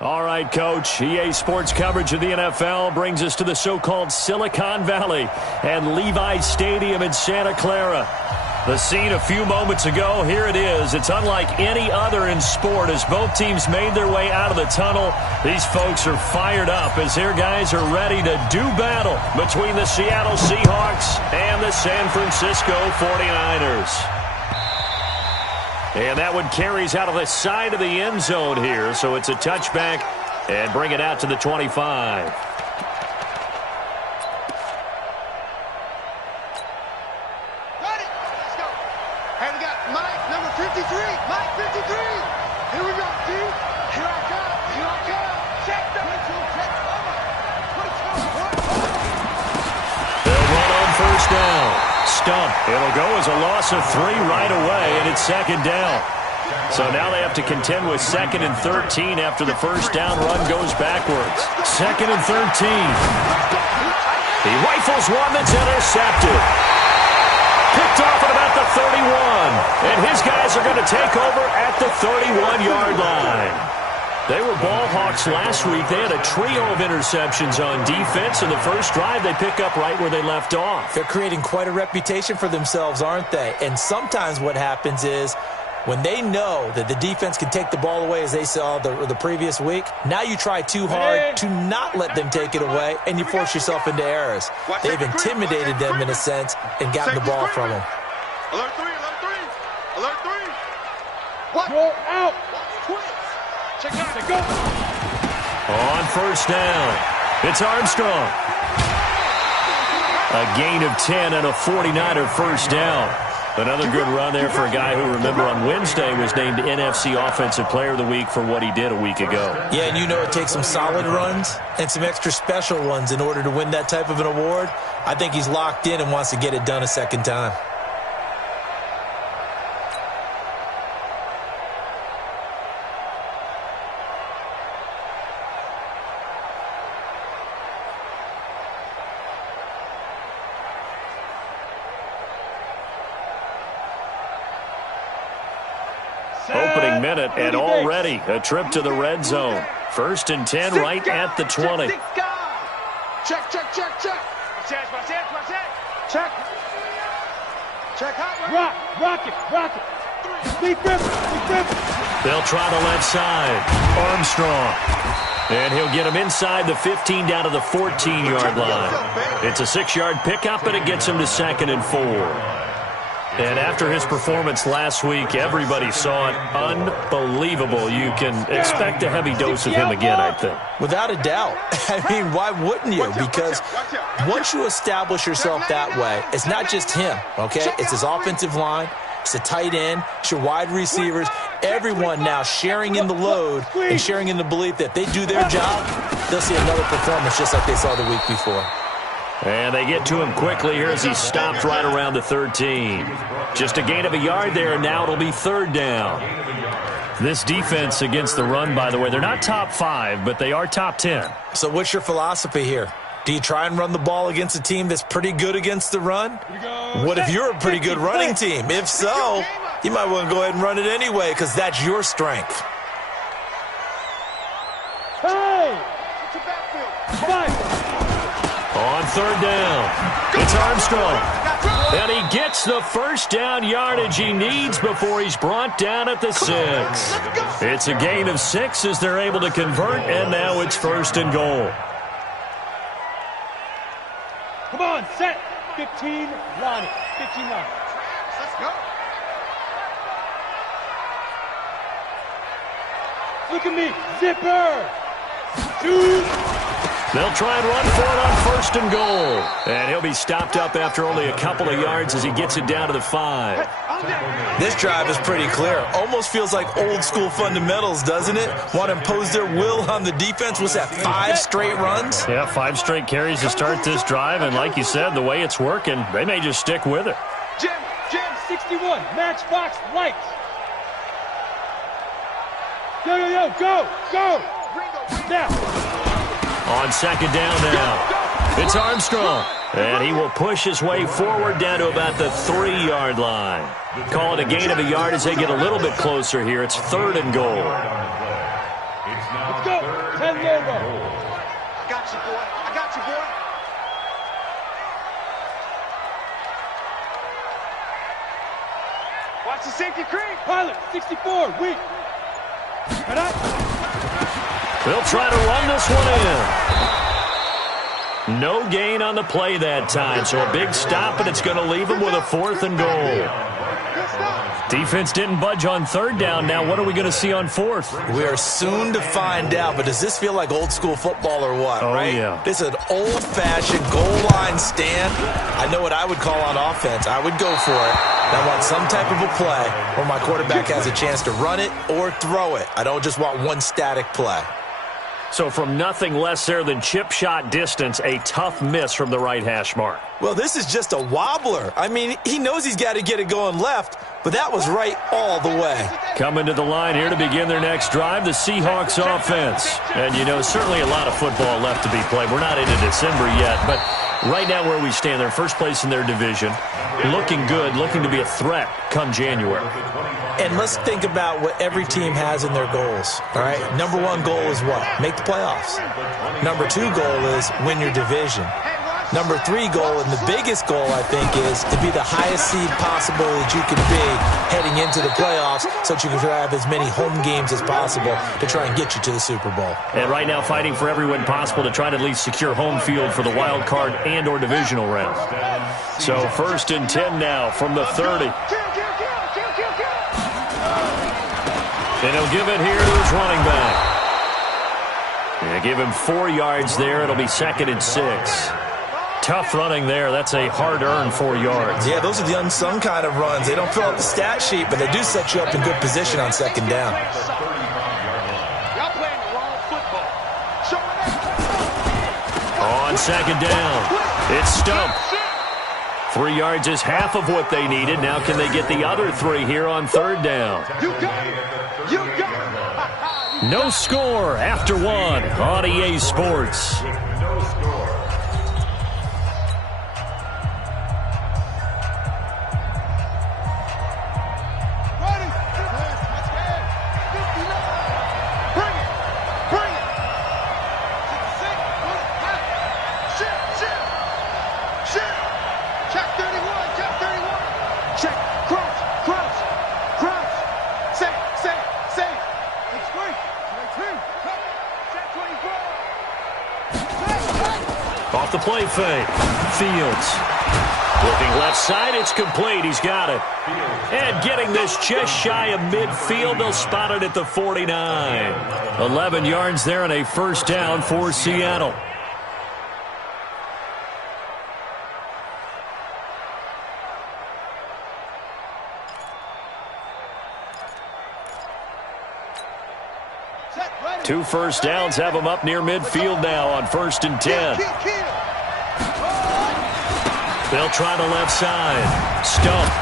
All right, Coach. EA Sports coverage of the NFL brings us to the so-called Silicon Valley and Levi Stadium in Santa Clara. The scene a few moments ago, here it is. It's unlike any other in sport as both teams made their way out of the tunnel. These folks are fired up as their guys are ready to do battle between the Seattle Seahawks and the San Francisco 49ers. And that one carries out of the side of the end zone here, so it's a touchback and bring it out to the 25. It'll go as a loss of 3 right away, and it's second down. So now they have to contend with 2nd and 13 after the first down run goes backwards. 2nd and 13. He rifles one that's intercepted. Picked off at about the 31. And his guys are going to take over at the 31-yard line. They were ball hawks last week. They had a trio of interceptions on defense, and the first drive they pick up right where they left off. They're creating quite a reputation for themselves, aren't they? And sometimes what happens is when they know that the defense can take the ball away, as they saw the previous week, now you try too hard to not let them take it away, and you force yourself into errors. They've intimidated them in a sense and gotten the ball from them. Alert 3, alert 3, alert 3. What? Go out. Check out, go. On first down, it's Armstrong. A gain of 10 and a 49er first down. Another good run there for a guy who, remember, on Wednesday was named NFC Offensive Player of the Week for what he did a week ago. Yeah, and you know it takes some solid runs and some extra special ones in order to win that type of an award. I think he's locked in and wants to get it done a second time. Opening minute, and already a trip to the red zone. 1st and 10 right at the 20. Check, check, check, check. Check. Check hot. Rock it. Big rip. They'll try the left side. Armstrong. And he'll get him inside the 15 down to the 14-yard line. It's a 6-yard pickup, and it gets him to 2nd and 4. And after his performance last week, everybody saw it. Unbelievable. You can expect a heavy dose of him again, I think. Without a doubt. I mean, why wouldn't you? Because once you establish yourself that way, it's not just him, okay? It's his offensive line. It's a tight end. It's your wide receivers. Everyone now sharing in the load and sharing in the belief that they do their job, they'll see another performance just like they saw the week before. And they get to him quickly here as he stopped right around the 13. Just a gain of a yard there, and now it'll be 3rd down. This defense against the run, by the way, they're not top 5, but they are top 10. So what's your philosophy here? Do you try and run the ball against a team that's pretty good against the run? What if you're a pretty good running team? If so, you might want to go ahead and run it anyway because that's your strength. Hey! On 3rd down, it's Armstrong. And he gets the first down yardage he needs before he's brought down at the 6. It's a gain of 6 as they're able to convert, and now it's 1st and goal. Come on, set. 15, line it. 15 line. Let's go. Look at me. Zipper. Shoot. They'll try and run for it on 1st and goal. And he'll be stopped up after only a couple of yards as he gets it down to the 5. This drive is pretty clear. Almost feels like old school fundamentals, doesn't it? Want to impose their will on the defense. Was that 5 straight runs? Yeah, 5 straight carries to start this drive. And like you said, the way it's working, they may just stick with it. Jim, 61, Matchbox lights. Go. Now. On 2nd down now, it's Armstrong. And he will push his way forward down to about the 3-yard line. Call it a gain of a yard as they get a little bit closer here. It's 3rd and goal. Let's go. 10 low row. I got you, boy. I got you, boy. Watch the safety creep. Pilot, 64, weak. Right up. They'll try to run this one in. No gain on the play that time, so a big stop, and it's going to leave them with a 4th and goal. Defense didn't budge on 3rd down. Now what are we going to see on 4th? We are soon to find out, but does this feel like old school football or what, right? Yeah. This is an old-fashioned goal line stand. I know what I would call on offense. I would go for it. I want some type of a play where my quarterback has a chance to run it or throw it. I don't just want one static play. So from nothing less there than chip shot distance, a tough miss from the right hash mark. Well, this is just a wobbler. I mean, he knows he's got to get it going left, but that was right all the way. Coming to the line here to begin their next drive, the Seahawks offense. And, you know, certainly a lot of football left to be played. We're not into December yet, but right now where we stand, they're first place in their division. Looking good, looking to be a threat come January. And let's think about what every team has in their goals, all right? Number 1 goal is what? Make the playoffs. Number 2 goal is win your division. Number 3 goal, and the biggest goal, I think, is to be the highest seed possible that you can be heading into the playoffs so that you can have as many home games as possible to try and get you to the Super Bowl. And right now fighting for every win possible to try to at least secure home field for the wild card and or divisional round. So 1st and 10 now from the 30. And he'll give it here to his running back. Yeah, give him 4 yards there. It'll be 2nd and 6. Tough running there. That's a hard-earned 4 yards. Yeah, those are the unsung kind of runs. They don't fill out the stat sheet, but they do set you up in good position on 2nd down. Y'all playing the wrong football. On 2nd down, it's Stump. 3 yards is half of what they needed. Now can they get the other 3 here on 3rd down? You got it. You got it. No score after 1 on EA Sports. Off the play fake. Fields. Looking left side, it's complete. He's got it. And getting this just shy of midfield, they'll spot it at the 49. 11 yards there and a 1st down for Seattle. Two 1st downs have them up near midfield now on 1st and 10. They'll try the left side. Stump.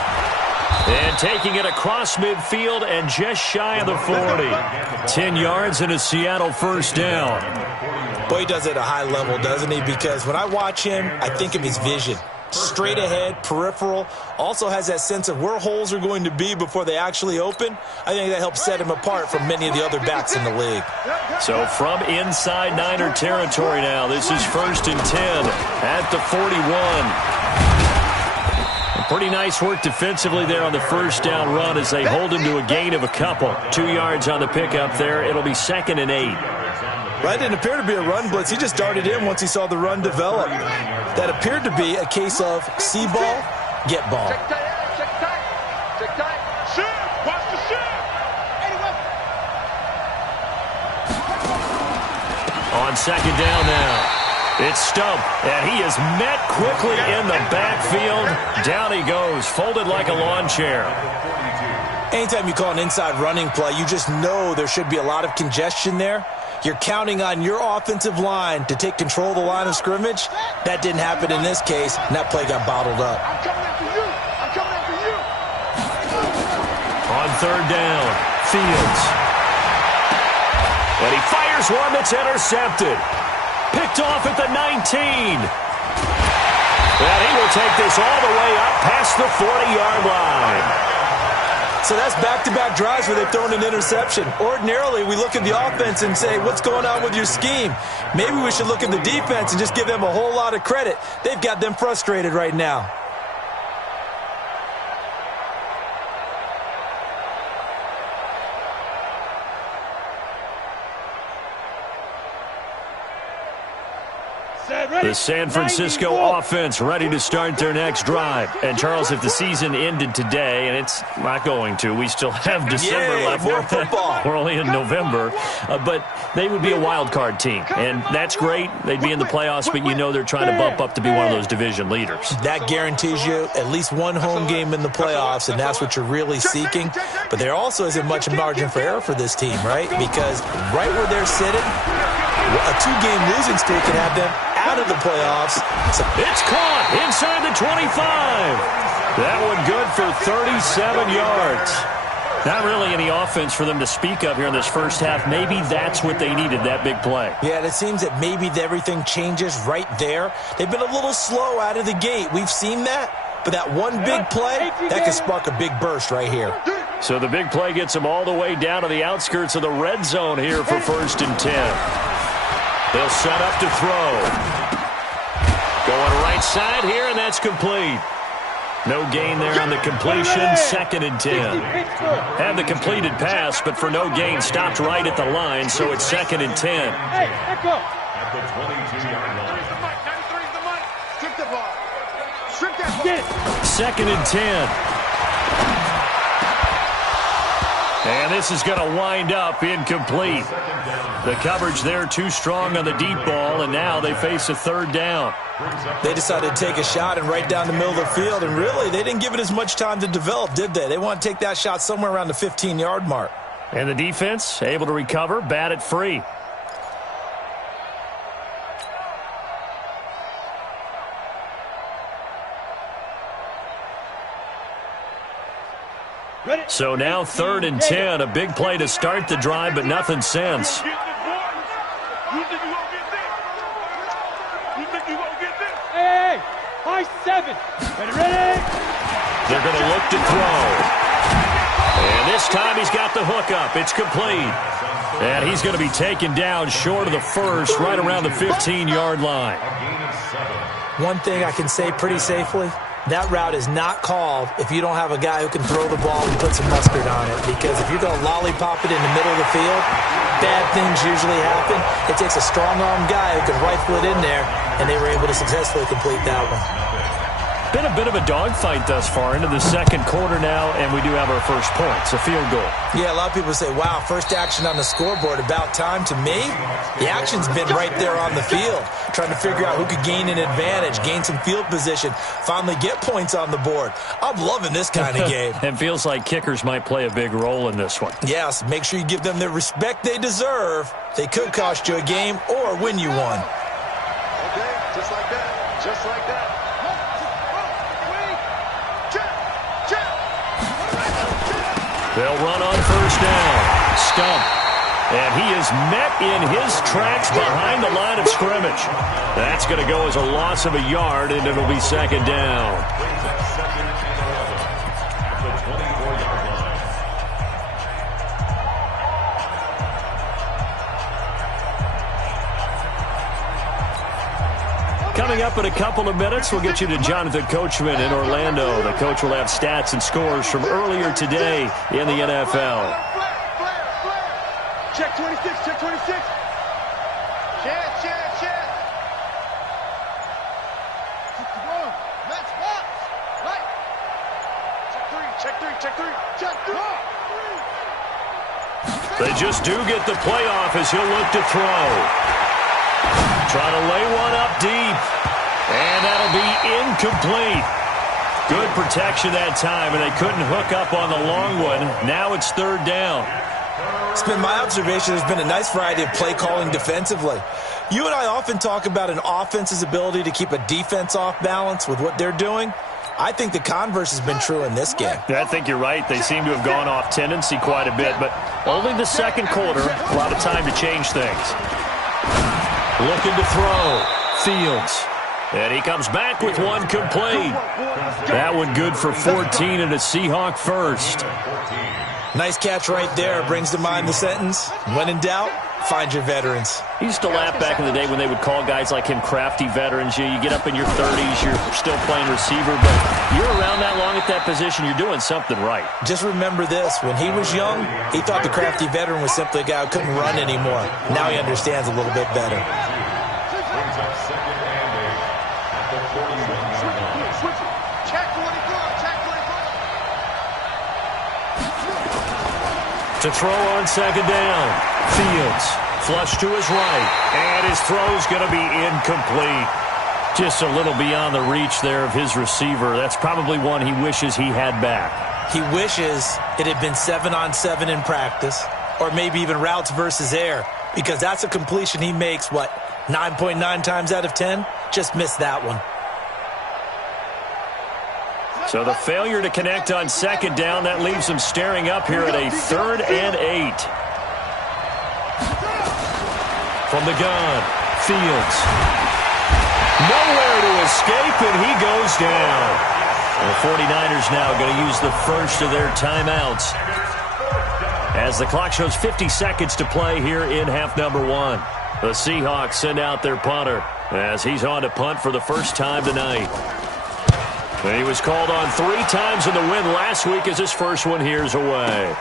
And taking it across midfield and just shy of the 40. 10 yards and a Seattle 1st down. Boy, he does it at a high level, doesn't he? Because when I watch him, I think of his vision. Straight ahead, peripheral, also has that sense of where holes are going to be before they actually open. I think that helps set him apart from many of the other backs in the league. So from inside Niner territory now, this is 1st and 10 at the 41. Pretty nice work defensively there on the 1st down run as they hold him to a gain of a couple. 2 yards on the pickup there. It'll be 2nd and 8. Right, didn't appear to be a run blitz. He just darted in once he saw the run develop. That appeared to be a case of see ball, get ball. Check tight, check tight, check tight. Shift, watch the shift. Anyway. On 2nd down now, it's Stump, and he is met quickly in the backfield. Down he goes, folded like a lawn chair. Anytime you call an inside running play, you just know there should be a lot of congestion there. You're counting on your offensive line to take control of the line of scrimmage. That didn't happen in this case, and that play got bottled up. I'm coming after you. I'm coming after you. On 3rd down, Fields. And he fires one that's intercepted. Picked off at the 19. And he will take this all the way up past the 40-yard line. So that's back-to-back drives where they've thrown an interception. Ordinarily, we look at the offense and say, what's going on with your scheme? Maybe we should look at the defense and just give them a whole lot of credit. They've got them frustrated right now. The San Francisco offense ready to start their next drive. And, Charles, if the season ended today, and it's not going to, we still have December left. More football. We're only in November. But they would be a wild card team. And that's great. They'd be in the playoffs, but you know they're trying to bump up to be one of those division leaders. That guarantees you at least one home game in the playoffs, and that's what you're really seeking. But there also isn't much margin for error for this team, right? Because right where they're sitting, a two-game losing streak can have them out of the playoffs. It's caught inside the 25. That one good for 37 yards. Not really any offense for them to speak of here in this first half. Maybe that's what they needed, that big play. Yeah, and it seems that maybe everything changes right there. They've been a little slow out of the gate. We've seen that. But that one big play, that can spark a big burst right here. So the big play gets them all the way down to the outskirts of the red zone here for 1st and 10. They'll set up to throw. Going right side here, and that's complete. No gain there on the completion. 2nd and 10. Had the completed pass, but for no gain, stopped right at the line, so it's 2nd and 10. Hey, let go. At the 22-yard line. 93's the money. Strip the ball. Strip that ball. Get it. 2nd and 10. And this is going to wind up incomplete. The coverage there too strong on the deep ball, and now they face a 3rd down. They decided to take a shot and right down the middle of the field, and really, they didn't give it as much time to develop, did they? They want to take that shot somewhere around the 15-yard mark. And the defense able to recover, bat it free. So now 3rd and 10, a big play to start the drive, but nothing since. You think you gonna get this? You think you gonna get this? Hey, high 7. Ready? They're going to look to throw. And this time he's got the hook up. It's complete. And he's going to be taken down short of the first, right around the 15-yard line. One thing I can say pretty safely, that route is not called if you don't have a guy who can throw the ball and put some mustard on it. Because if you're going to lollipop it in the middle of the field, bad things usually happen. It takes a strong-arm guy who can rifle it in there, and they were able to successfully complete that one. Been a bit of a dogfight thus far into the 2nd quarter now, and we do have our first point. It's a field goal. Yeah, a lot of people say, wow, first action on the scoreboard, about time. To me, the action's been right there on the field, trying to figure out who could gain an advantage, gain some field position, finally get points on the board. I'm loving this kind of game. It feels like kickers might play a big role in this one. Yes, make sure you give them the respect they deserve. They could cost you a game or win you one. Okay, just like that. Just like that. They'll run on 1st down. Stump. And he is met in his tracks behind the line of scrimmage. That's going to go as a loss of a yard, and it'll be 2nd down. Coming up in a couple of minutes, we'll get you to Jonathan Coachman in Orlando. The coach will have stats and scores from earlier today in the NFL. Check 26, check 26. Check. Next box. Right. Check three. They just do get the playoff as he'll look to throw. Trying to lay one up deep. And that'll be incomplete. Good protection that time, and they couldn't hook up on the long one. Now it's 3rd down. It's been my observation there's been a nice variety of play calling defensively. You and I often talk about an offense's ability to keep a defense off balance with what they're doing. I think the converse has been true in this game. Yeah, I think you're right. They seem to have gone off tendency quite a bit, but only the 2nd quarter, a lot of time to change things. Looking to throw. Fields. And he comes back with one complete. That one good for 14 and a Seahawk first. Nice catch right there. Brings to mind the sentence, when in doubt, find your veterans. He used to laugh back in the day when they would call guys like him crafty veterans. You get up in your 30s, you're still playing receiver, but you're around that long at that position, you're doing something right. Just remember this. When he was young, he thought the crafty veteran was simply a guy who couldn't run anymore. Now he understands a little bit better. To throw on second down. Fields flush to his right, and his throw's going to be incomplete. Just a little beyond the reach there of his receiver. That's probably one he wishes he had back. He wishes it had been 7-on-7 in practice, or maybe even routes versus air, because that's a completion he makes, 9.9 times out of 10? Just missed that one. So the failure to connect on second down, that leaves him staring up here at a 3rd and 8. From the gun, Fields. Nowhere to escape, and he goes down. The 49ers now going to use the first of their timeouts as the clock shows 50 seconds to play here in half number 1. The Seahawks send out their punter as he's on to punt for the first time tonight. He was called on 3 times in the win last week as his first one here's away.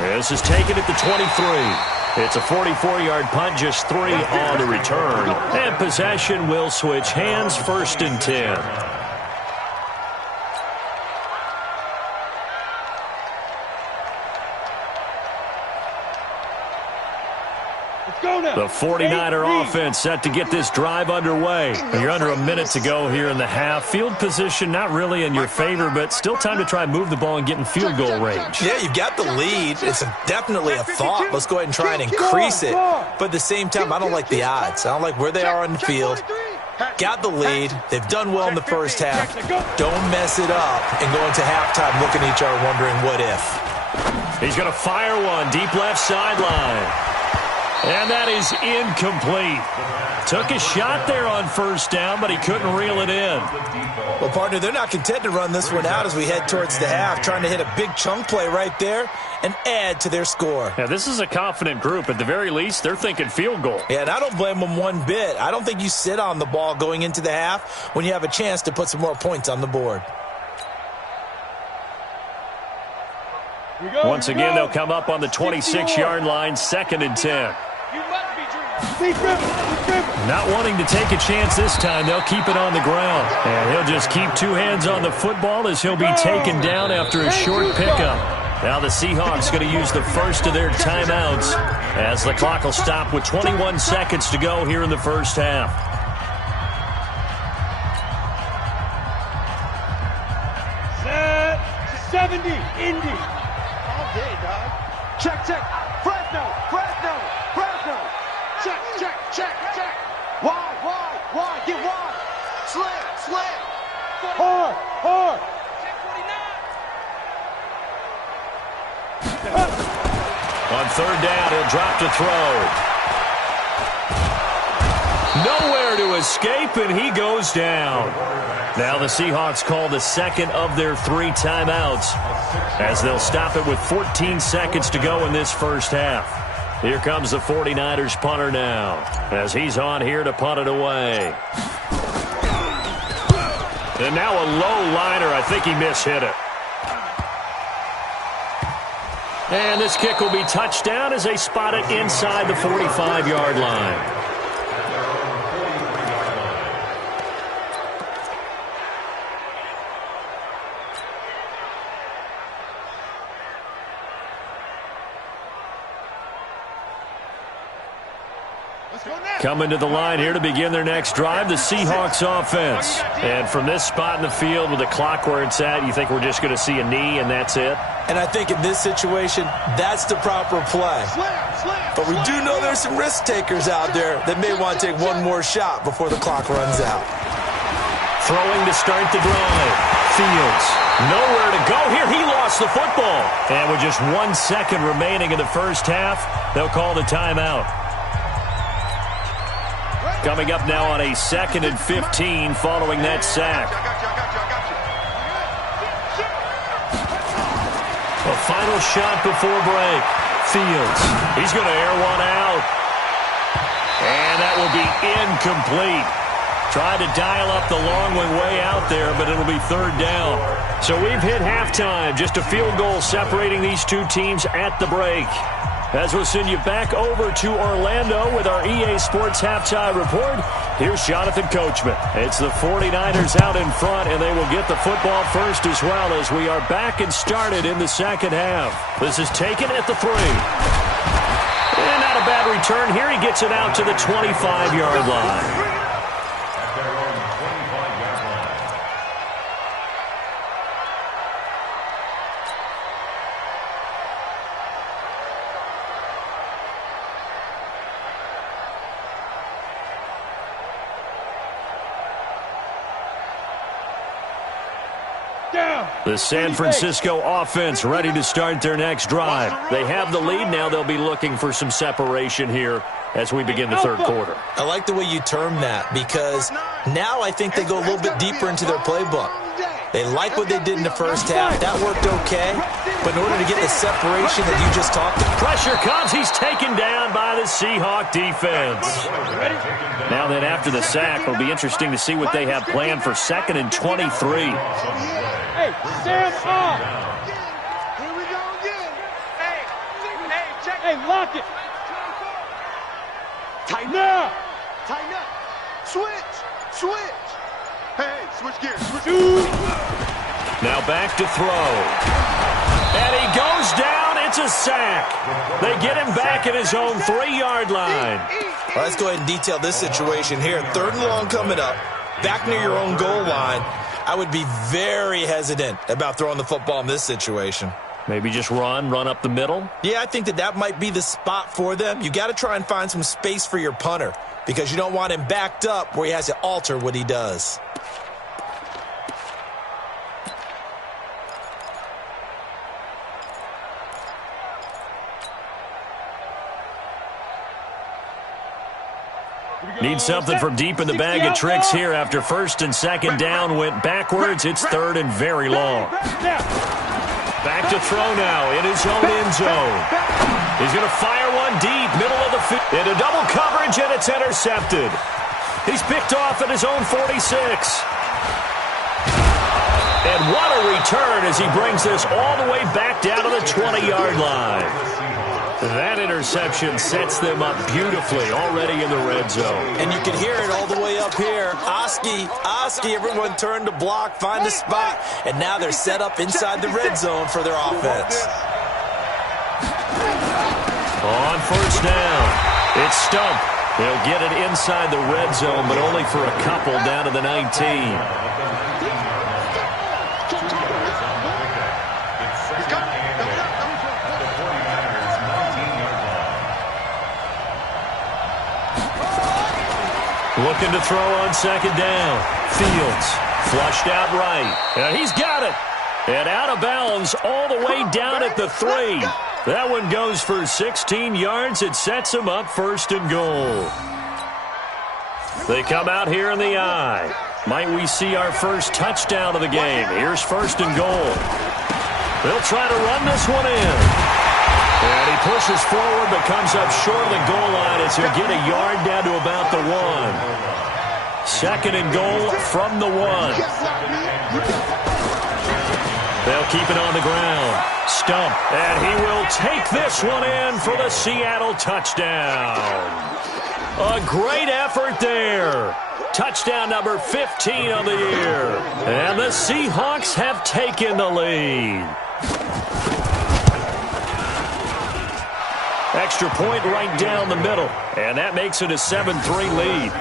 This is taken at the 23. It's a 44-yard punt, just 3 on the return. And possession will switch hands, 1st and 10. The 49er offense set to get this drive underway. You're under a minute to go here in the half. Field position not really in your favor, but still time to try and move the ball and get in field goal range. Yeah, you've got the lead. It's definitely a thought. Let's go ahead and try and increase it. But at the same time, I don't like the odds. I don't like where they are on the field. Got the lead. They've done well in the first half. Don't mess it up and go into halftime looking at each other wondering what if. He's going to fire one deep left sideline. And that is incomplete. Took a shot there on first down, but he couldn't reel it in. Well, partner, they're not content to run this one out as we head towards the half, trying to hit a big chunk play right there and add to their score. Yeah, this is a confident group. At the very least, they're thinking field goal. Yeah, and I don't blame them one bit. I don't think you sit on the ball going into the half when you have a chance to put some more points on the board. Once again, they'll come up on the 26-yard line, 2nd and 10. Not wanting to take a chance this time, they'll keep it on the ground. And he'll just keep 2 hands on the football as he'll be taken down after a short pickup. Now the Seahawks going to use the first of their timeouts as the clock will stop with 21 seconds to go here in the first half. Set 70, Indy. All day, dog. Check. Fresno. Check. Wide. Get wide. Slam. Hard. On 3rd down, he'll drop to throw. Nowhere to escape, and he goes down. Now the Seahawks call the 2nd of their 3 timeouts as they'll stop it with 14 seconds to go in this first half. Here comes the 49ers punter now as he's on here to punt it away. And now a low liner. I think he mishit it. And this kick will be touchdown as they spot it inside the 45-yard line. Coming to the line here to begin their next drive, the Seahawks offense. And from this spot in the field with the clock where it's at, you think we're just going to see a knee and that's it? And I think in this situation, that's the proper play. But we do know there's some risk takers out there that may want to take one more shot before the clock runs out. Throwing to start the drive. Fields. Nowhere to go here. He lost the football. And with just 1 second remaining in the first half, they'll call the timeout. Coming up now on a 2nd and 15 following that sack. A final shot before break. Fields. He's going to air one out. And that will be incomplete. Tried to dial up the long one way out there, but it'll be 3rd down. So we've hit halftime. Just a field goal separating these two teams at the break. As we'll send you back over to Orlando with our EA Sports Halftime Report, here's Jonathan Coachman. It's the 49ers out in front, and they will get the football first as well as we are back and started in the second half. This is taken at the 3. And not a bad return here. He gets it out to the 25-yard line. The San Francisco offense ready to start their next drive. They have the lead. Now they'll be looking for some separation here as we begin the 3rd quarter. I like the way you term that because now I think they go a little bit deeper into their playbook. They like what they did in the first half. That worked okay. But in order to get the separation that you just talked about. Pressure comes. He's taken down by the Seahawk defense. Now then after the sack, it'll be interesting to see what they have planned for 2nd and 23. Hey, Sam on. Here we go again. Hey, check. Hey, lock it. Tighten Now. up. Tighten up. Switch. Hey, switch gears. Now back to throw. And he goes down. It's a sack. They get him back at his own 3-yard line. Well, let's go ahead and detail this situation here. 3rd and long coming up. Back near your own goal line. I would be very hesitant about throwing the football in this situation. Maybe just run up the middle? Yeah, I think that might be the spot for them. You got to try and find some space for your punter because you don't want him backed up where he has to alter what he does. Need something from deep in the bag of tricks here after 1st and 2nd down went backwards. It's 3rd and very long. Back to throw now in his own end zone. He's going to fire one deep, middle of the field. Into double coverage, and it's intercepted. He's picked off at his own 46. And what a return as he brings this all the way back down to the 20-yard line. That interception sets them up beautifully already in the red zone. And you can hear it all the way up here. Oski, everyone turned to block, find the spot, and now they're set up inside the red zone for their offense. On 1st down, it's Stump. They'll get it inside the red zone, but only for a couple down to the 19. Looking to throw on 2nd down. Fields flushed out right. And he's got it. And out of bounds all the way down at the 3. That one goes for 16 yards. It sets him up 1st and goal. They come out here in the eye. Might we see our first touchdown of the game? Here's 1st and goal. They'll try to run this one in. And he pushes forward but comes up short of the goal line as he'll get a yard down to about the 1. 2nd and goal from the 1. They'll keep it on the ground. Stump. And he will take this one in for the Seattle touchdown. A great effort there. Touchdown number 15 of the year. And the Seahawks have taken the lead. Extra point right down the middle. And that makes it a 7-3 lead.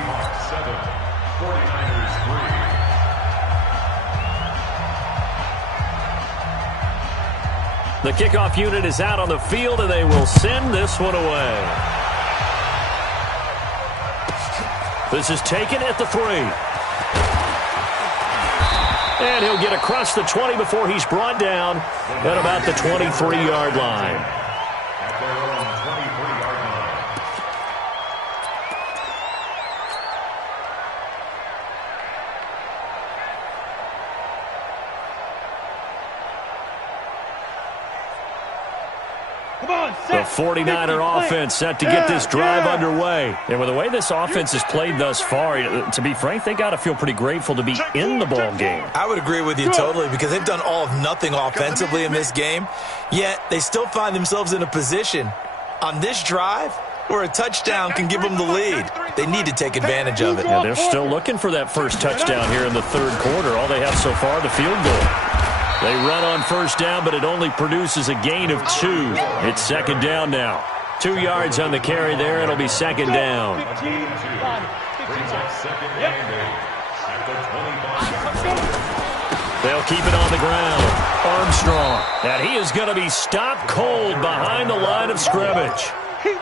7, 49ers 3. The kickoff unit is out on the field, and they will send this one away. This is taken at the 3. And he'll get across the 20 before he's brought down at about the 23-yard line. Come on, The set. 49er offense set to get this drive underway. And with the way this offense has played thus far, to be frank, they got to feel pretty grateful to be in the ball game. I would agree with you totally because they've done all of nothing offensively in this game, yet they still find themselves in a position on this drive where a touchdown can give them the lead. They need to take advantage of it. Yeah, they're still looking for that first touchdown here in the third quarter. All they have so far, the field goal. They run on first down, but it only produces a gain of 2. It's second down now. 2 yards on the carry there. It'll be second down. 15, Lonnie. 15. Yep. They'll keep it on the ground. Armstrong. And he is going to be stopped cold behind the line of scrimmage.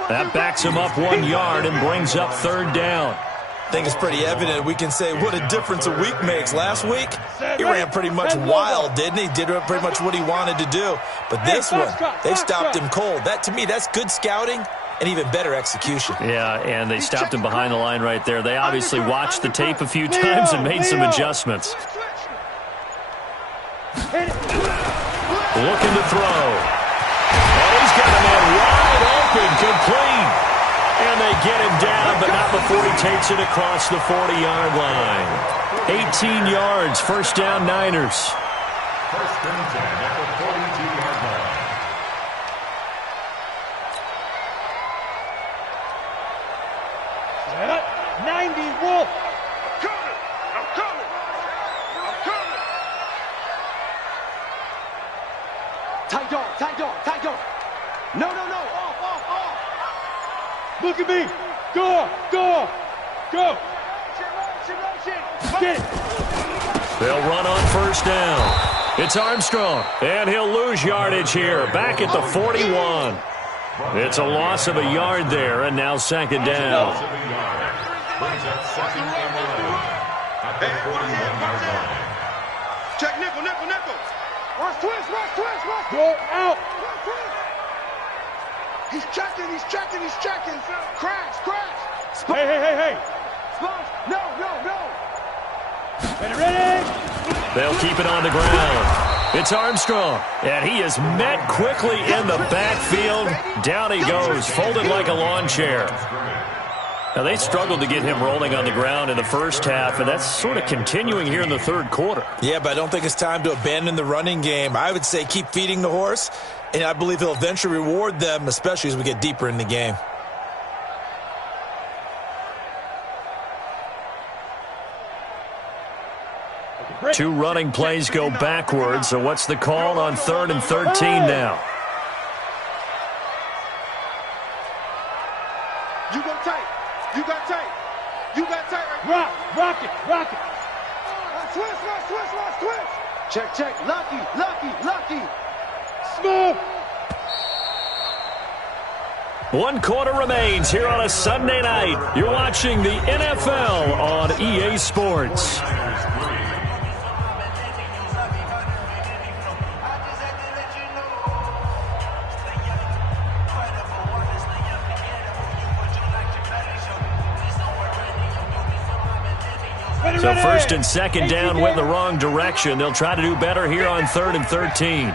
That backs him up 1 yard and brings up third down. I think it's pretty evident. We can say what a difference a week makes. Last week, he ran pretty much wild, didn't he? Did pretty much what he wanted to do. But this one, they stopped him cold. That, to me, that's good scouting and even better execution. Yeah, and they stopped him behind the line right there. They obviously watched the tape a few times and made some adjustments. Looking to throw. And he's got a man wide open, complete. And they get him down, but not before he takes it across the 40-yard line. 18 yards, first down, Niners. First and 10 at the 42-yard line. Set up. 90 Wolf. I'm coming. Tight dog. No. Off. Look at me. Go. Get it. They'll run on first down. It's Armstrong, and he'll lose yardage here, back at the 41. It's a loss of a yard there, and now second down. Brings up second and 11 at the 41-yard line. Check nickel. Rush twist. Go out. He's checking. Crash. Hey. Sponge. No. Ready. They'll keep it on the ground. It's Armstrong, and he is met quickly in the backfield. Down he goes, folded like a lawn chair. Now, they struggled to get him rolling on the ground in the first half, and that's sort of continuing here in the third quarter. Yeah, but I don't think it's time to abandon the running game. I would say keep feeding the horse, and I believe he'll eventually reward them, especially as we get deeper in the game. Two running plays go backwards, so what's the call on 3rd and 13 now? You got tight. Rock it. Switch. Check. Lucky. Smooth. 1 quarter remains here on a Sunday night. You're watching the NFL on EA Sports. So first and second down went the wrong direction. They'll try to do better here on 3rd and 13.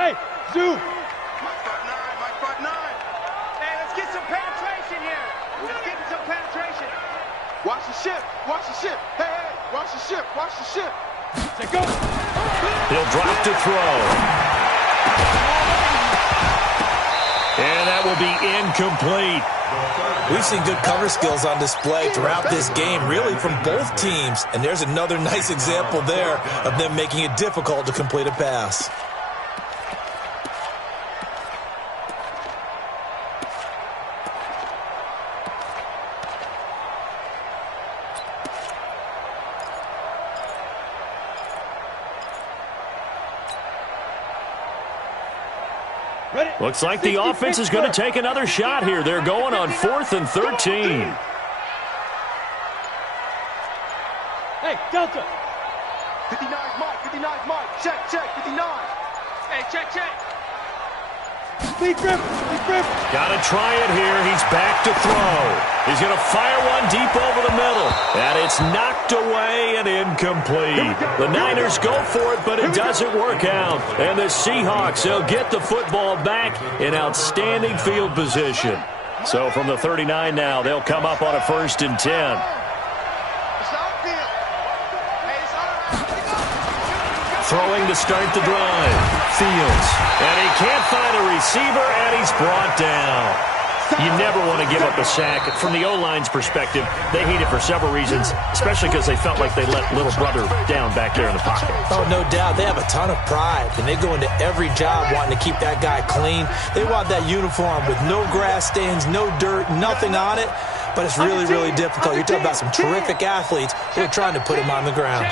Hey, Zoo. Mike front nine. Hey, let's get some penetration here. Watch the ship. Hey, watch the ship. Say go. He'll drop to throw. And that will be incomplete. We've seen good cover skills on display throughout this game, really from both teams. And there's another nice example there of them making it difficult to complete a pass. Looks like the offense is going to take another shot here. They're going on 4th and 13. Hey, Delta. 59 Mike. Check. 59. Hey, check. Speed grip. Got to try it here. He's back to throw. He's going to fire one deep over the middle. And it's knocked away and incomplete. The Niners go for it, but it doesn't work out. And the Seahawks, they'll get the football back in outstanding field position. So from the 39 now, they'll come up on a 1st and 10. Throwing to start the drive. Fields. And he can't find a receiver, and he's brought down. You never want to give up a sack. From the O-line's perspective, they hate it for several reasons, especially because they felt like they let little brother down back there in the pocket. Oh, no doubt. They have a ton of pride, and they go into every job wanting to keep that guy clean. They want that uniform with no grass stains, no dirt, nothing on it. But it's really, really difficult. You're talking about some terrific athletes who are trying to put him on the ground.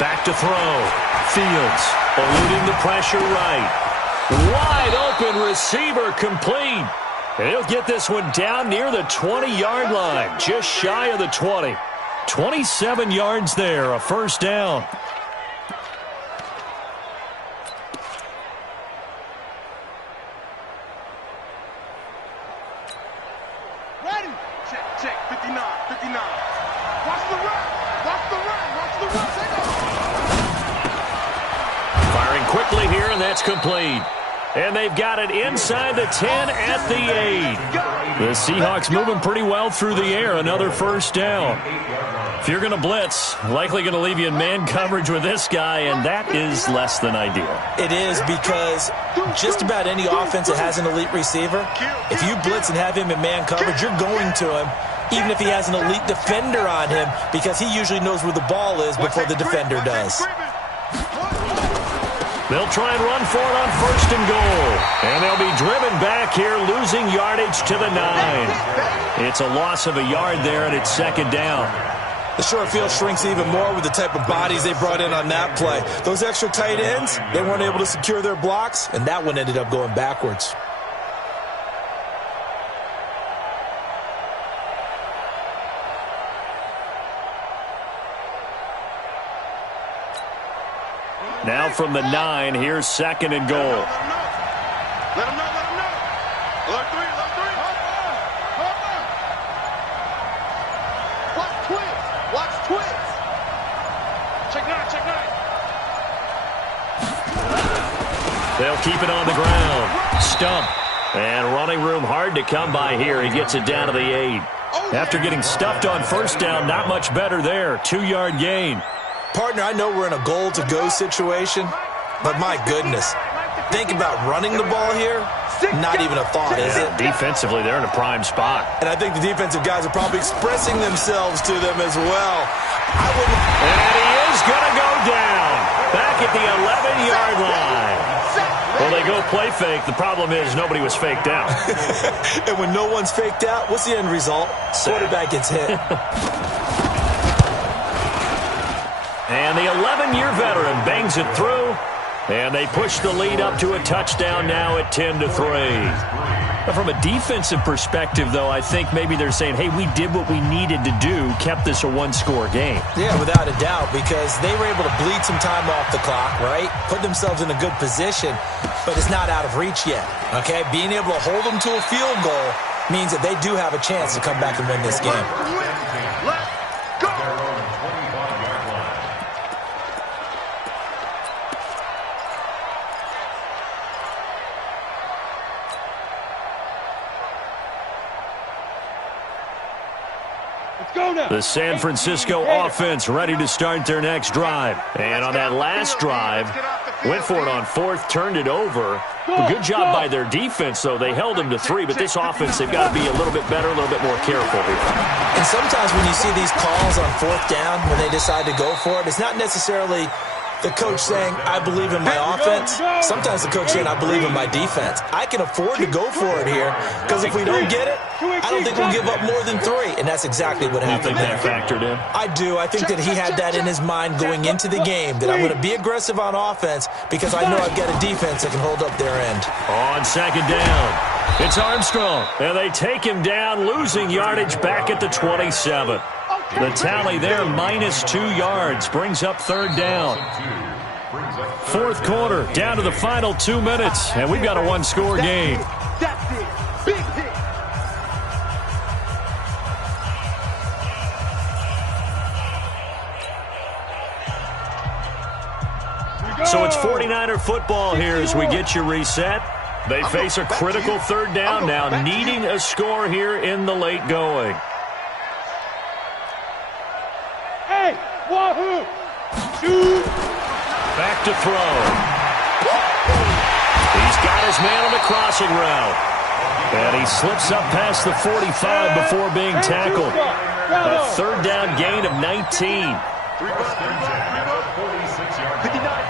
Back to throw. Fields eluding the pressure right. Wide open receiver complete. And he'll get this one down near the 20-yard line, just shy of the 20. 27 yards there, a 1st down. Ready. Check, 59. Watch the run. Firing quickly here, and that's complete. And they've got it inside the 10 at the 8. The Seahawks moving pretty well through the air. Another 1st down. If you're going to blitz, likely going to leave you in man coverage with this guy, and that is less than ideal. It is, because just about any offense that has an elite receiver, if you blitz and have him in man coverage, you're going to him, even if he has an elite defender on him, because he usually knows where the ball is before the defender does. They'll try and run for it on 1st and goal. And they'll be driven back here, losing yardage to the 9. It's a loss of a yard there, and it's 2nd down. The short field shrinks even more with the type of bodies they brought in on that play. Those extra tight ends, they weren't able to secure their blocks, and that one ended up going backwards. Now from the 9, here's 2nd and goal. Let him know. Let three. Watch twins. Check 9. They'll keep it on the ground. Stump. And running room hard to come by here. He gets it down to the 8. After getting stuffed on 1st down, not much better there. 2-yard gain. Partner, I know we're in a goal-to-go situation, but my goodness, think about running the ball here. Not even a thought, is it? Defensively, they're in a prime spot. And I think the defensive guys are probably expressing themselves to them as well. And he is going to go down back at the 11-yard line. Well, they go play fake. The problem is nobody was faked out. And when no one's faked out, what's the end result? Quarterback gets hit. And the 11-year veteran bangs it through. And they push the lead up to a touchdown now at 10-3. But from a defensive perspective, though, I think maybe they're saying, hey, we did what we needed to do, kept this a one-score game. Yeah, without a doubt, because they were able to bleed some time off the clock, right? Put themselves in a good position, but it's not out of reach yet, okay? Being able to hold them to a field goal means that they do have a chance to come back and win this game. Let's go. The San Francisco offense ready to start their next drive. And on that last drive, went for it on 4th, turned it over. A good job by their defense, though. They held them to 3, but this offense, they've got to be a little bit better, a little bit more careful here. And sometimes when you see these calls on 4th down, when they decide to go for it, it's not necessarily the coach saying, I believe in my offense. Sometimes the coach saying, I believe in my defense. I can afford to go for it here, because if we don't get it, I don't think we'll give up more than 3. And that's exactly what happened there. You think that factored in? I do. I think that he had that in his mind going into the game, that I'm going to be aggressive on offense because I know I've got a defense that can hold up their end. On 2nd down, it's Armstrong. And they take him down, losing yardage back at the 27. The tally there, -2 yards, brings up 3rd down. Fourth quarter, down to the final 2 minutes, and we've got a one-score game. That's it. Big hit. So it's 49er football here as we get you reset. They face a critical third down now, needing a score here in the late going. Hey, wahoo! Shoot! Back to throw. He's got his man on the crossing route. And he slips up past the 45 before being tackled. A third down gain of 19. 59,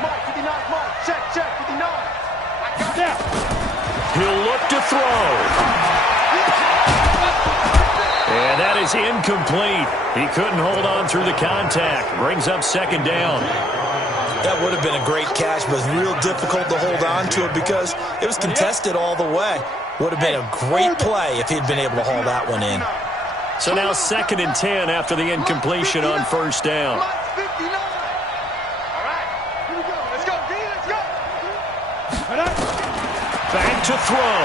Mike, 59, Mike. Check, 59. He'll look to throw. And that is incomplete. He couldn't hold on through the contact. Brings up second down. That would have been a great catch, but it was real difficult to hold on to it because it was contested all the way. Would have been a great play if he'd been able to haul that one in. So now 2nd and 10 after the incompletion on first down. Back to throw.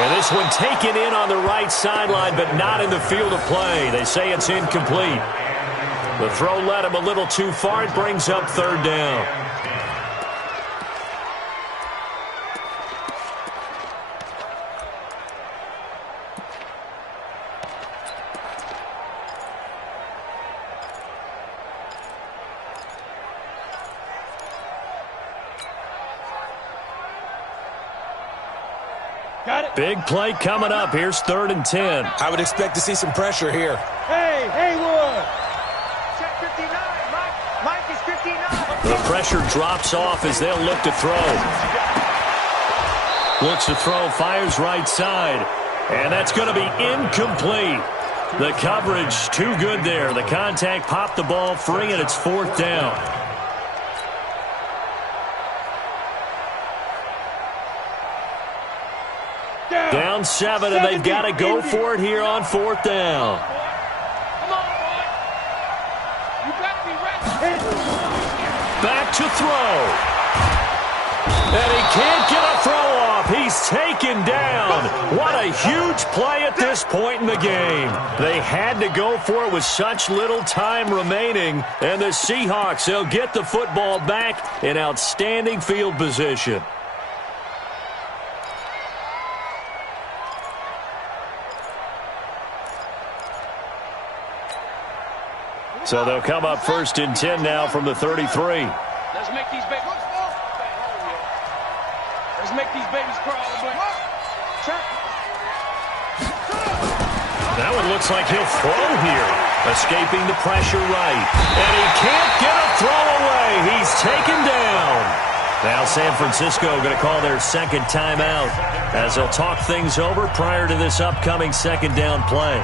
And this one taken in on the right sideline, but not in the field of play. They say it's incomplete. The throw led him a little too far. It brings up third down. Got it. Big play coming up. Here's 3rd and 10. I would expect to see some pressure here. Hey, Haywood! Check 59. Mike is 59. The pressure drops off as they'll look to throw. Looks to throw, fires right side. And that's going to be incomplete. The coverage too good there. The contact popped the ball free, and it's 4th down. Down 7, and they've got to go for it here on 4th down. Come on, boy! You better be ready. Back to throw. And he can't get a throw off. He's taken down. What a huge play at this point in the game. They had to go for it with such little time remaining. And the Seahawks, they'll get the football back in outstanding field position. So they'll come up 1st and 10 now from the 33. Let's make these babies. Let's make these babies crawl. That one looks like he'll throw here. Escaping the pressure right. And he can't get a throw away. He's taken down. Now San Francisco going to call their 2nd timeout as they'll talk things over prior to this upcoming 2nd down play.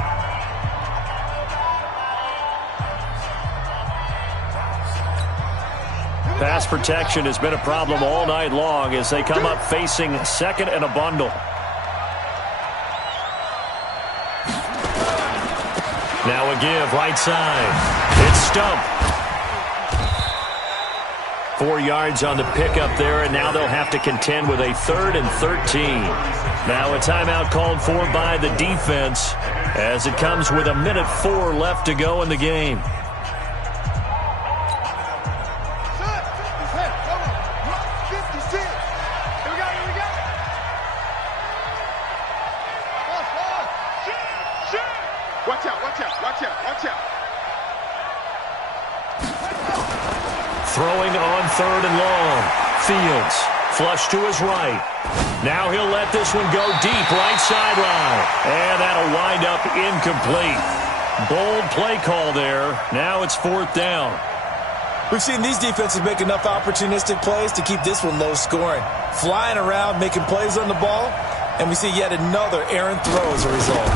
Pass protection has been a problem all night long as they come up facing 2nd and a bundle. Now a give, right side. It's stumped. 4 yards on the pickup there, and now they'll have to contend with a 3rd and 13. Now a timeout called for by the defense as it comes with 1:04 left to go in the game. Throwing on 3rd and long. Fields, flush to his right. Now he'll let this one go deep, right sideline. And that'll wind up incomplete. Bold play call there. Now it's 4th down. We've seen these defenses make enough opportunistic plays to keep this one low scoring. Flying around, making plays on the ball, and we see yet another errant throw as a result.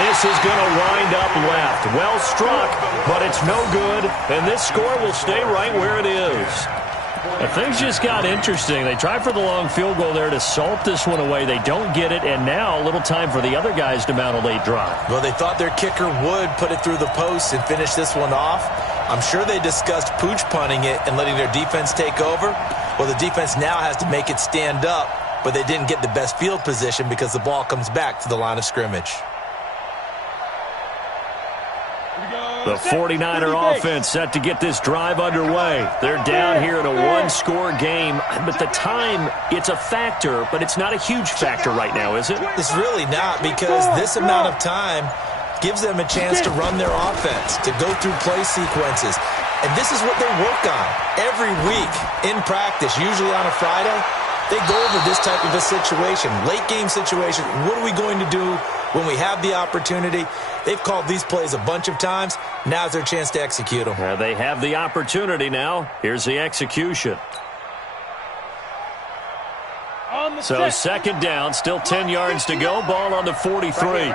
This is going to wind up left. Well struck, but it's no good, and this score will stay right where it is. Things just got interesting. They tried for the long field goal there to salt this one away. They don't get it, and now a little time for the other guys to mount a late drive. Well, they thought their kicker would put it through the post and finish this one off. I'm sure they discussed pooch punting it and letting their defense take over. Well, the defense now has to make it stand up, but they didn't get the best field position because the ball comes back to the line of scrimmage. The 49er offense set to get this drive underway. They're down here in a one-score game, but the time, it's a factor, but it's not a huge factor right now, is it? It's really not, because this amount of time gives them a chance to run their offense, to go through play sequences. And this is what they work on every week in practice, usually on a Friday. They go over this type of a situation, late game situation. What are we going to do when we have the opportunity? They've called these plays a bunch of times. Now's their chance to execute them. They have the opportunity now. Here's the execution. So second down, still 10 yards to go. Ball on the 43.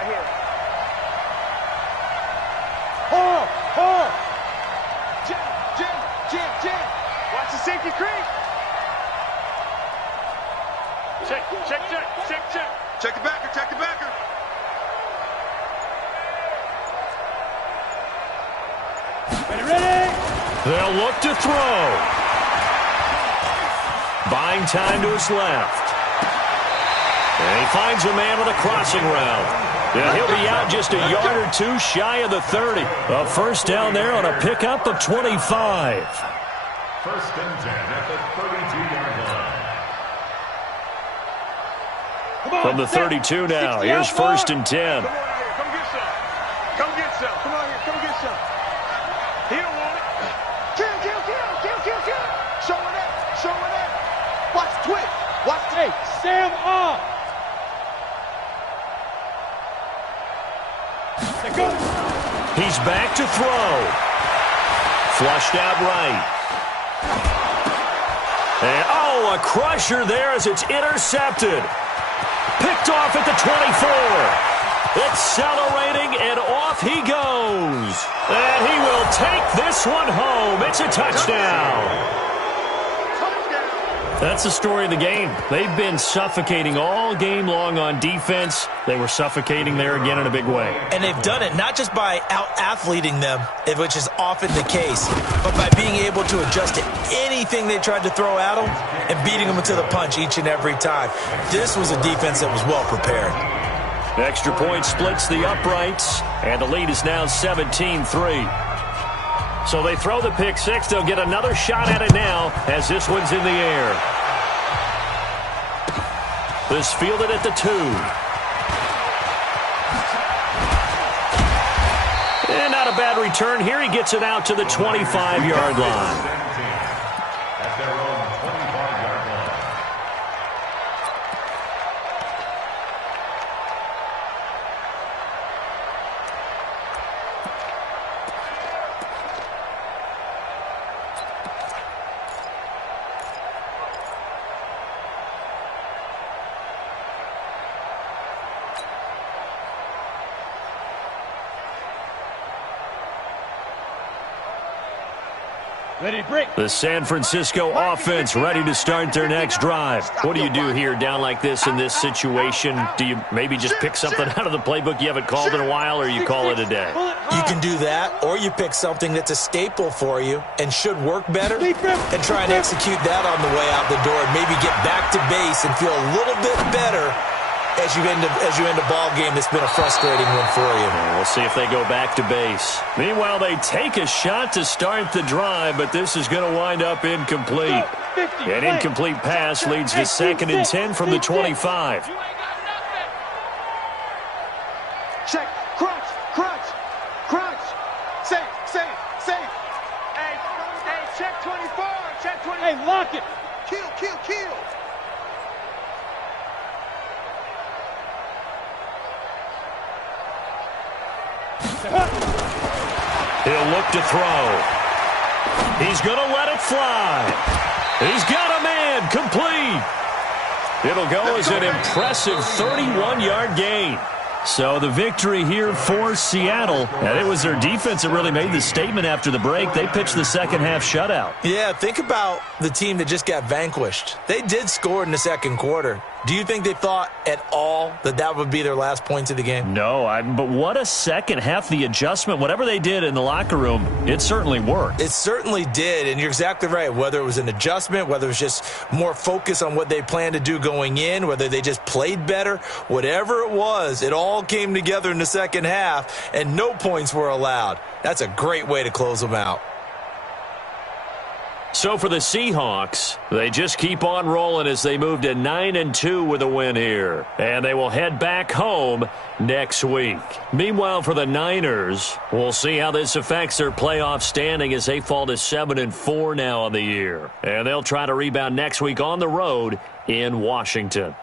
Jim. Watch the safety creep. Check. Check the backer. Ready? They'll look to throw. Buying time to his left. And he finds a man on the crossing route. And he'll be out just a yard or two shy of the 30. A first down there on a pickup of 25. First and 10 at the 32-yard line. From the 32 now, here's first and 10. Come get some. Come on here. Come get some. He don't want it. Kill. Showing up. Watch the twitch. Hey, Sam off. He's back to throw. Flushed out right. And, a crusher there as it's intercepted. Picked off at the 24. Accelerating, and off he goes. And he will take this one home. It's a touchdown. That's the story of the game. They've been suffocating all game long on defense. They were suffocating there again in a big way. And they've done it not just by out-athleting them, which is often the case, but by being able to adjust to anything they tried to throw at them and beating them to the punch each and every time. This was a defense that was well prepared. Extra point splits the uprights, and the lead is now 17-3. So they throw the pick six. They'll get another shot at it now as this one's in the air. This fielded at the 2. And not a bad return here. He gets it out to the 25-yard line. At their own 25-yard line. Ready, break. The San Francisco offense ready to start their next drive. What do you do here down like this in this situation? Do you maybe just pick something out of the playbook you haven't called in a while, or you call it a day? You can do that, or you pick something that's a staple for you and should work better and try and execute that on the way out the door and maybe get back to base and feel a little bit better as you end a ball game that's been a frustrating one for you. We'll see if they go back to base. Meanwhile, they take a shot to start the drive, but this is going to wind up incomplete. An incomplete pass leads to second and 10 from the 25. Check. Crunch. Safe. Hey, check 24. Check 24. Hey, lock it. Kill. He'll look to throw. He's going to let it fly. He's got a man. Complete. It'll go as an impressive 31-yard gain. So the victory here for Seattle, and it was their defense that really made the statement after the break. They pitched the second half shutout. Yeah, think about the team that just got vanquished. They did score in the second quarter. Do you think they thought at all that that would be their last points of the game? No, but what a second half. The adjustment, whatever they did in the locker room, it certainly worked. It certainly did, and you're exactly right. Whether it was an adjustment, whether it was just more focus on what they planned to do going in, whether they just played better, whatever it was, it all came together in the second half, and no points were allowed. That's a great way to close them out. So for the Seahawks, they just keep on rolling as they move to 9-2 with a win here. And they will head back home next week. Meanwhile, for the Niners, we'll see how this affects their playoff standing as they fall to 7-4 now on the year. And they'll try to rebound next week on the road in Washington.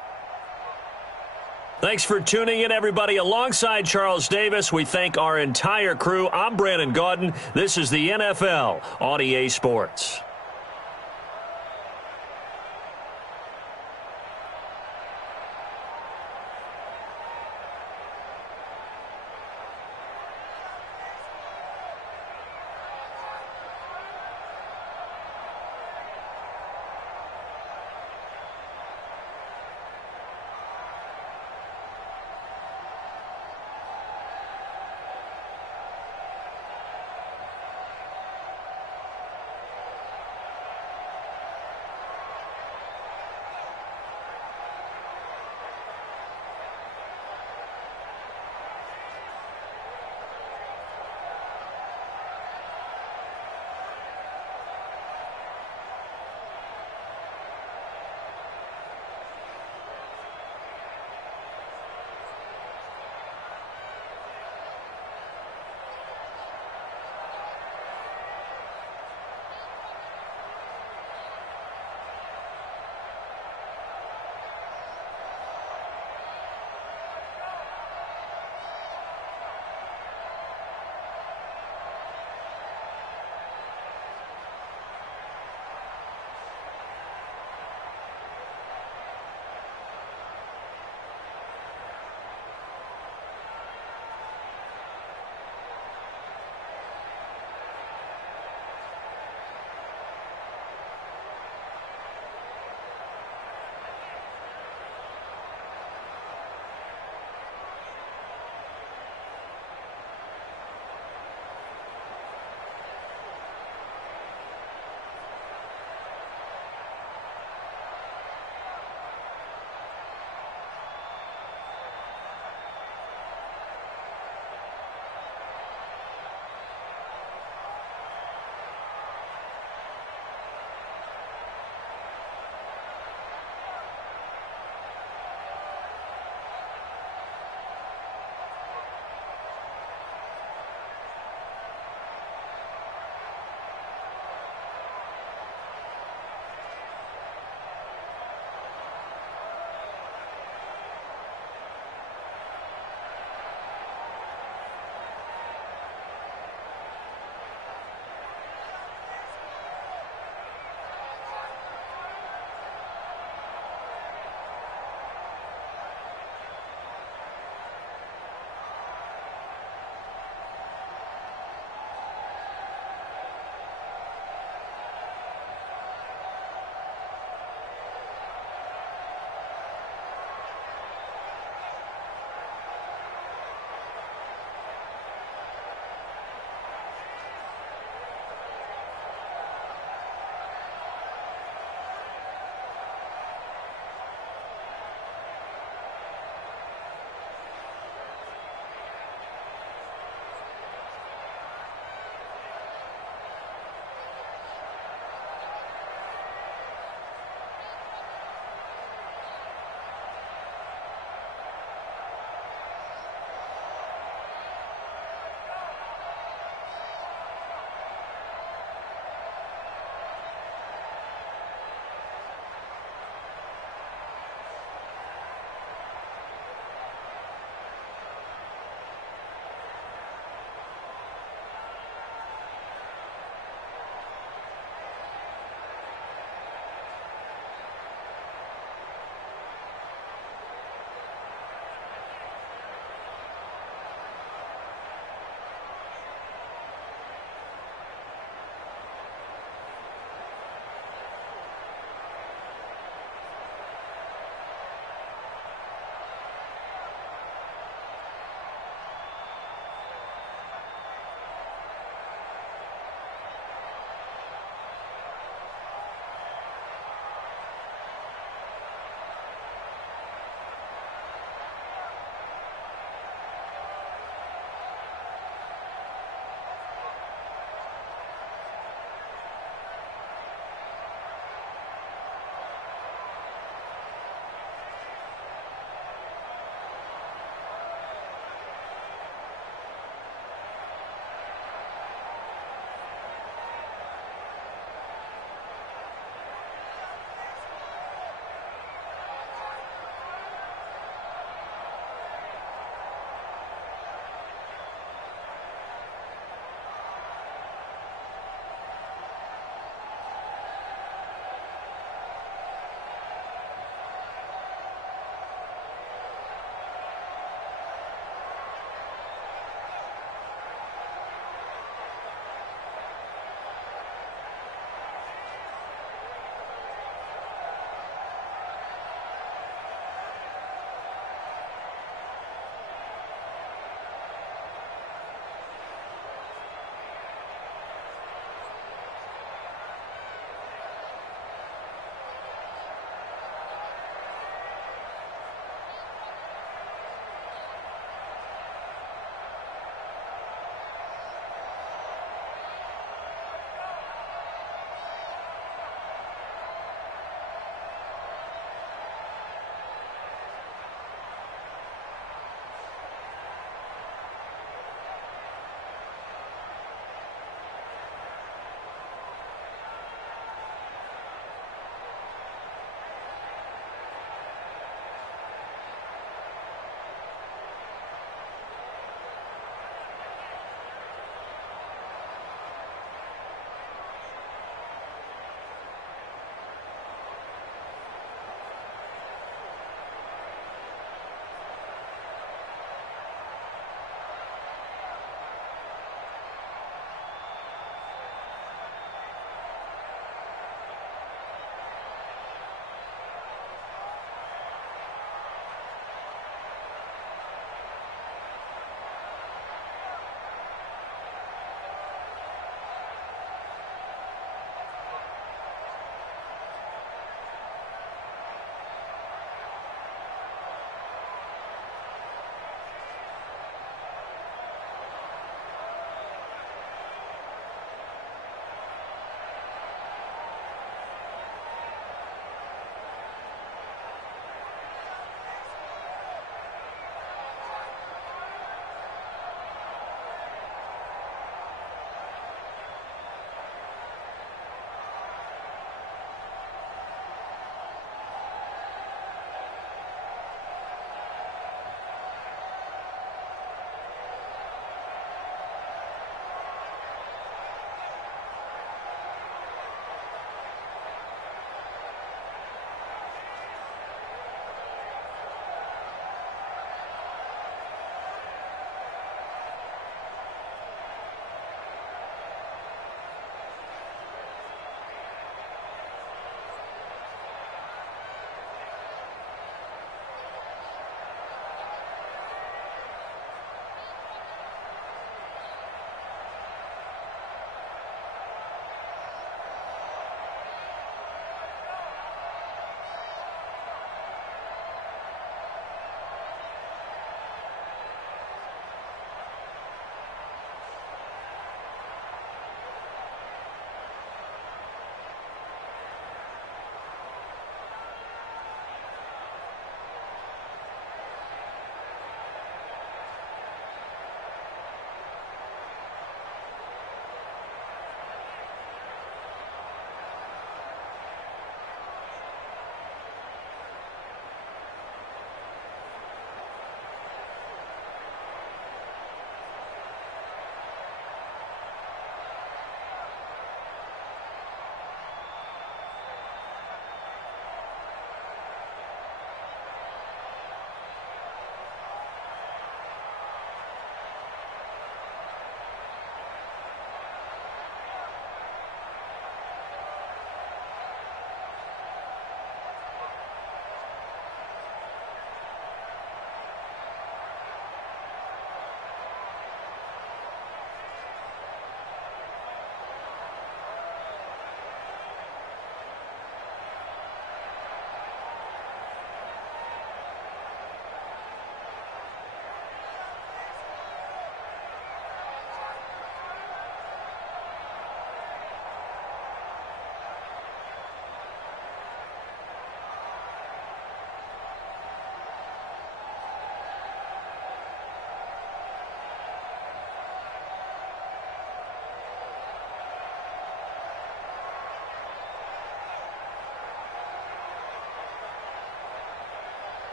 Thanks for tuning in, everybody. Alongside Charles Davis, we thank our entire crew. I'm Brandon Gaudin. This is the NFL on EA Sports.